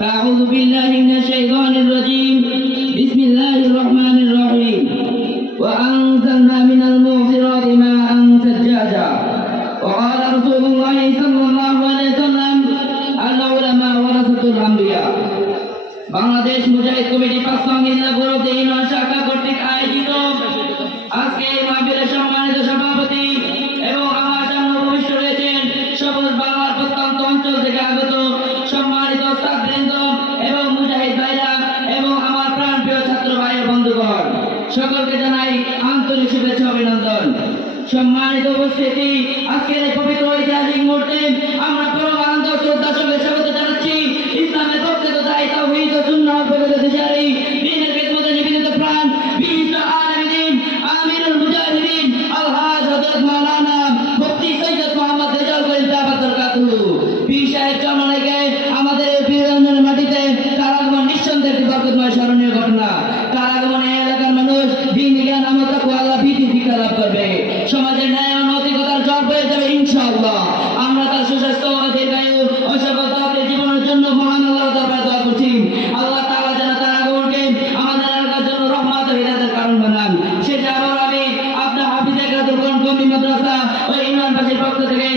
أعوذ بالله من الشيطان الرجيم بسم الله الرحمن الرحيم وأنزلنا من المعصرات ماء ثجاجا وقال رسول الله صلى الله عليه وسلم العلماء ورثة الأنبياء বাংলাদেশ মুজাহিদ committee ৫ নং ইন্দাপুর union শাখা কর্তৃক আয়োজিত আজকে এই মাহফিলের সম্মানিত সভাপতি এবং আমার সামনে উপবিষ্ট রয়েছেন সবুজ বাংলার প্রত্যন্ত অঞ্চল থেকে আগত সম্মানিত ছাত্রবৃন্দ এবং মুজাহিদ ভাইরা এবং আমার প্রাণপ্রিয় ছাত্র ভাই ও বন্ধুগণ, সকলকে জানাই আন্তরিক শুভেচ্ছা অভিনন্দন। সম্মানিত উপস্থিতি, আজকের এই পবিত্র ঐতিহাসিক মুহূর্তে আমরা পরম আনন্দ শ্রদ্ধার সঙ্গে স্বাগত জানাচ্ছি ইসলামের প্রকৃত দায়ী তাওহীদ ও সুন্নাহর প্রকৃত দিশারি দ্বীনের খিদমতে নিবেদিত প্রাণ বিশিষ্ট আলেম দ্বীন আমিরুল মুজাহিদিন আলহাজ হযরত মাওলানা মুফতি সৈয়দ মোহাম্মদ রেজাউল করিম দাওয়াত বরকাতুহু পীর সাহেব চরণে আমাদের এই পীরগঞ্জের মাটিতে তার আগমন নিঃসন্দেহে একটি বরকতময় স্মরণীয় ঘটনা। তার আগমনে এলাকার মানুষ দ্বীন জ্ঞান আমল তাকওয়া আল্লাহ ভীতি শিক্ষা লাভ করবে, সমাজের ন্যায় ও নৈতিকতার জয় হয়ে যাবে ইনশাআল্লাহ। আমরা তার সুস্বাস্থ্য ও দীর্ঘায়ু ও সফলতার জীবনের জন্য মহান আল্লাহর দরবারে দোয়া করছি। আল্লাহ তাআলা যেন তার আগমনকে আমাদের এলাকার জন্য রহমত ও হিদায়াতের কারণ বানান। সেটা আবার আমি আপনার হাফিজ একরাতুল কোরআন কওমি মাদ্রাসা ও ইউনিয়নবাসীর পক্ষ থেকে